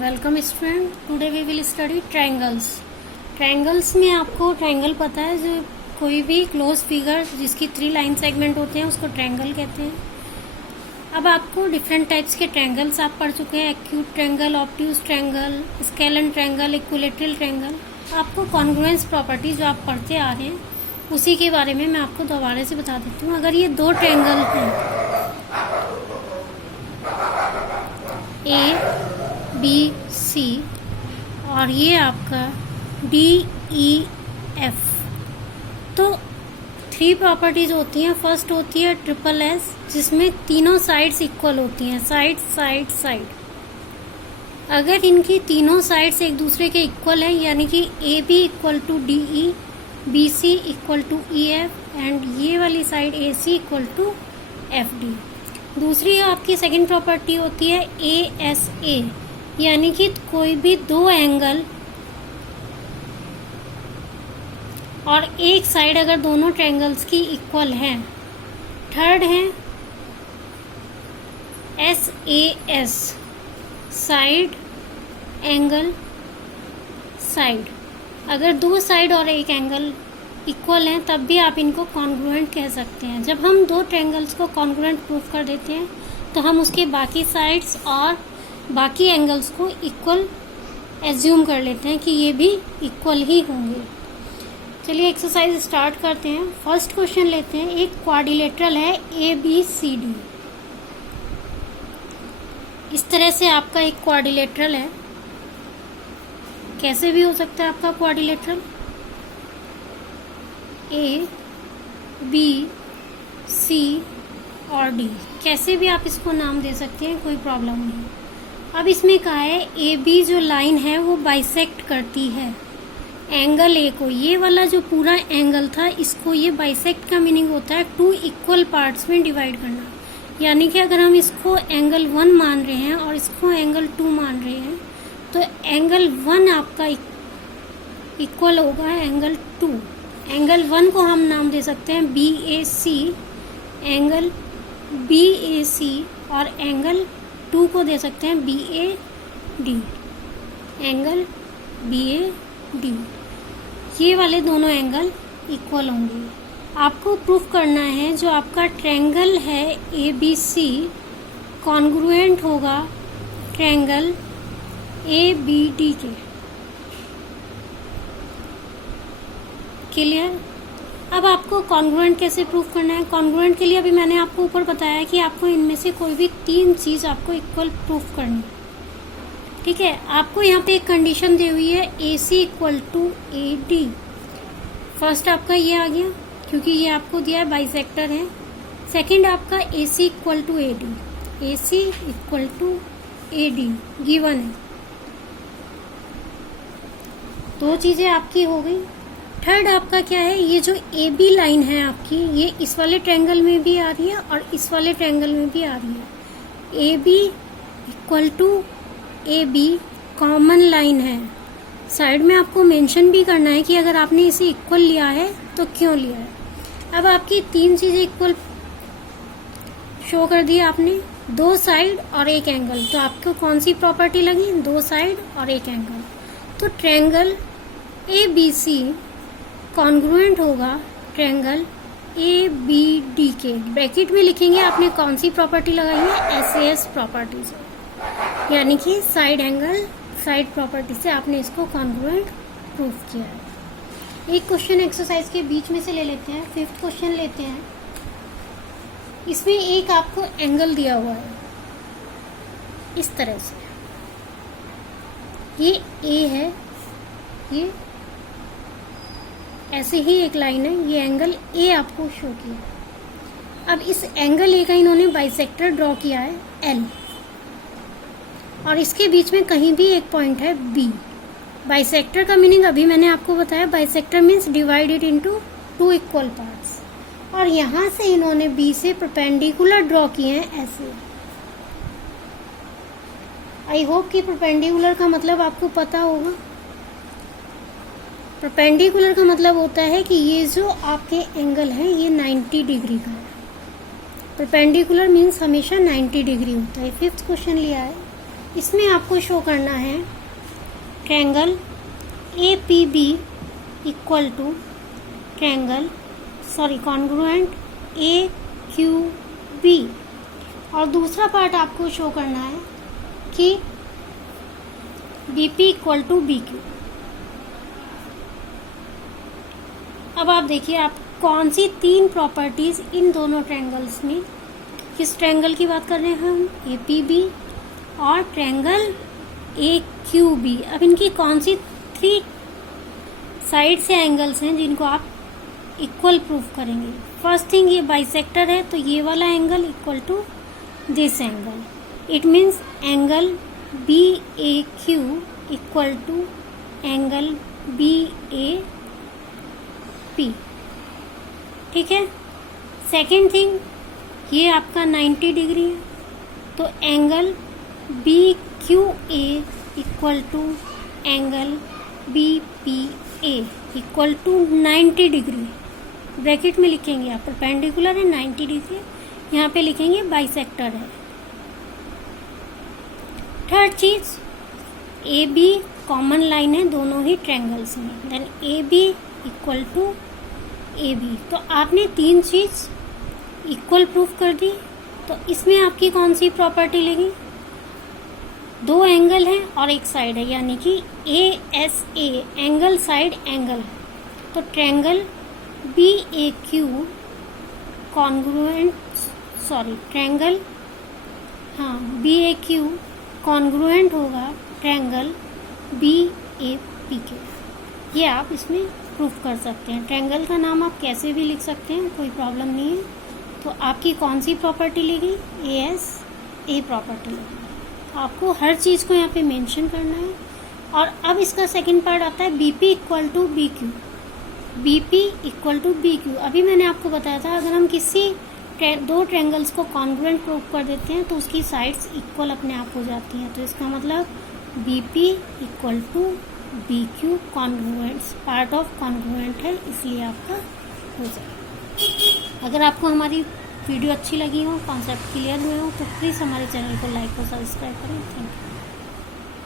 Welcome student. Today we will study triangles. Triangles में आपको triangle पता है, जो कोई भी क्लोज फिगर जिसकी 3 लाइन सेगमेंट होते हैं उसको ट्रायंगल कहते हैं। अब आपको डिफरेंट टाइप्स के ट्रायंगल्स आप पढ़ चुके हैं, acute triangle, obtuse triangle, scalene triangle, equilateral triangle. आपको कॉन्ग्रुएंस प्रॉपर्टी जो आप पढ़ते आ रहे हैं उसी के बारे में मैं आपको दोबारा से बता देती हूँ। अगर ये 2 ट्रायंगल हैं ए बी सी और ये आपका डी ई एफ, तो 3 प्रॉपर्टीज होती हैं। फर्स्ट होती है ट्रिपल एस, जिसमें तीनों साइड्स इक्वल होती हैं, साइड साइड साइड। अगर इनकी तीनों साइड्स एक दूसरे के इक्वल है, यानी कि A B equal to D E, B C equal to E F and ये वाली side A C equal to F D. दूसरी आपकी सेकंड प्रॉपर्टी होती है ए एस ए, यानी कि कोई भी 2 एंगल और एक साइड अगर दोनों ट्रायंगल्स की इक्वल है। थर्ड है S A S, side angle side. अगर 2 साइड और एक एंगल इक्वल हैं तब भी आप इनको कॉन्ग्रुएंट कह सकते हैं। जब हम 2 ट्रायंगल्स को कॉन्ग्रुएंट प्रूफ कर देते हैं तो हम उसके बाकी साइड्स और बाकी एंगल्स को इक्वल एज्यूम कर लेते हैं कि ये भी इक्वल ही होंगे। चलिए एक्सरसाइज स्टार्ट करते हैं। फर्स्ट क्वेश्चन लेते हैं। एक क्वाड्रिलेटरल है ए बी सी डी। इस तरह से आपका एक क्वाड्रिलेटरल है। कैसे भी हो सकता है आपका क्वाड्रिलेटरल, ए बी सी और डी, कैसे भी आप इसको नाम दे सकते हैं, कोई प्रॉब्लम नहीं। अब इसमें कहा है ए बी जो लाइन है वो बाइसेक्ट करती है एंगल ए को। ये वाला जो पूरा एंगल था, इसको ये बाइसेक्ट का मीनिंग होता है 2 इक्वल पार्ट्स में डिवाइड करना। यानी कि अगर हम इसको एंगल 1 मान रहे हैं और इसको एंगल 2 मान रहे हैं तो एंगल 1 आपका इक्वल होगा एंगल 2। एंगल 1 को हम नाम दे सकते हैं B A C, angle B A C, और एंगल 2 को दे सकते हैं B A D, angle B A D. ये वाले दोनों एंगल इक्वल होंगे। आपको प्रूफ करना है जो आपका ट्रायंगल है ए बी सी कॉन्ग्रुएंट होगा ट्रायंगल ए बी डी के। क्लियर? अब आपको कॉन्ग्रुएंट कैसे प्रूफ करना है। कॉन्ग्रुएंट के लिए अभी मैंने आपको ऊपर बताया कि आपको इनमें से कोई भी 3 चीज़ आपको इक्वल प्रूफ करनी है। ठीक है, आपको यहाँ पे एक कंडीशन दी हुई है A C equal to A D. First आपका ये आ गया क्योंकि ये आपको दिया है, बाइसेक्टर है। सेकंड आपका A C equal to A D, A C equal to A D given है। 2 चीज़ें आपकी हो गई। थर्ड आपका क्या है, ये जो ए बी लाइन है आपकी, ये इस वाले ट्रायंगल में भी आ रही है और इस वाले ट्रायंगल में भी आ रही है। A B equal to A B common line है। साइड में आपको मेंशन भी करना है कि अगर आपने इसे इक्वल लिया है तो क्यों लिया है। अब आपकी 3 चीज़ें इक्वल शो कर दी आपने, 2 साइड और एक एंगल। तो आपको कौन सी प्रॉपर्टी लगी, 2 साइड और एक एंगल। तो triangle A B C congruent होगा ट्रायंगल ए बी डी के। ब्रैकेट में लिखेंगे आपने कौन सी प्रॉपर्टी लगाई है, एस ए एस प्रॉपर्टी से, यानी कि साइड एंगल साइड प्रॉपर्टी से आपने इसको कॉन्ग्रुएंट प्रूफ किया है। एक क्वेश्चन एक्सरसाइज के बीच में से ले लेते हैं। 5th क्वेश्चन लेते हैं। इसमें एक आपको एंगल दिया हुआ है इस तरह से, ये ए है, ये ऐसे ही एक लाइन है, ये एंगल ए आपको शो किया। अब इस एंगल ए का इन्होंने बाइसेक्टर ड्रॉ किया है एल, और इसके बीच में कहीं भी एक पॉइंट है बी। बाइसेक्टर का मीनिंग अभी मैंने आपको बताया, bisector means divided into 2 equal parts. और यहाँ से इन्होंने बी से परपेंडिकुलर ड्रॉ किए हैं ऐसे। आई होप कि परपेंडिकुलर का मतलब आपको पता होगा। परपेंडिकुलर का मतलब होता है कि ये जो आपके एंगल है ये 90 डिग्री का है। परपेंडिकुलर मीन्स हमेशा 90 डिग्री होता है। 5th क्वेश्चन लिया है इसमें आपको शो करना है triangle APB equal two congruent AQB, और दूसरा पार्ट आपको शो करना है कि BP इक्वल टू BQ। अब आप देखिए आप कौन सी 3 प्रॉपर्टीज इन दोनों ट्रायंगल्स में, किस ट्रायंगल की बात कर रहे हैं हम, APB और ट्रायंगल AQB। अब इनकी कौन सी 3 साइड से एंगल्स हैं जिनको आप इक्वल प्रूफ करेंगे। फर्स्ट थिंग, ये बाइसेक्टर है तो ये वाला angle equal to this angle. It means angle BAQ equal to angle BAP। ठीक है। सेकेंड थिंग, ये आपका 90 डिग्री है तो angle BQA equal to angle BPA equal to 90 degree. Bracket में लिखेंगे आप परपेंडिकुलर है 90 डिग्री, यहाँ पे लिखेंगे बाइसेक्टर है। थर्ड चीज, AB कॉमन लाइन है दोनों ही ट्रायंगल्स में, then AB equal to AB। तो आपने 3 चीज इक्वल प्रूफ कर दी। तो इसमें आपकी कौन सी प्रॉपर्टी लगी, 2 एंगल हैं और एक साइड है, यानी कि ASA एंगल साइड एंगल। तो ट्रायंगल BAQ BAQ कॉन्ग्रुएंट होगा ट्रायंगल BAP के। ये आप इसमें प्रूफ कर सकते हैं। ट्रायंगल का नाम आप कैसे भी लिख सकते हैं, कोई प्रॉब्लम नहीं है। तो आपकी कौन सी प्रॉपर्टी लेगी, ASA प्रॉपर्टी लेगी। आपको हर चीज़ को यहाँ पे मेंशन करना है। और अब इसका सेकंड पार्ट आता है BP equal to BQ। BP equal to BQ, अभी मैंने आपको बताया था अगर हम किसी 2 ट्रायंगल्स को कॉन्ग्रुएंट प्रूफ कर देते हैं तो उसकी साइड्स इक्वल अपने आप हो जाती हैं। तो इसका मतलब BP equal to BQ congruent, part of congruent है, इसलिए आपका हो जाएगा। अगर आपको हमारी वीडियो अच्छी लगी हो, कॉन्सेप्ट क्लियर हुए हो तो प्लीज़ हमारे चैनल को लाइक और सब्सक्राइब करें। Thank you.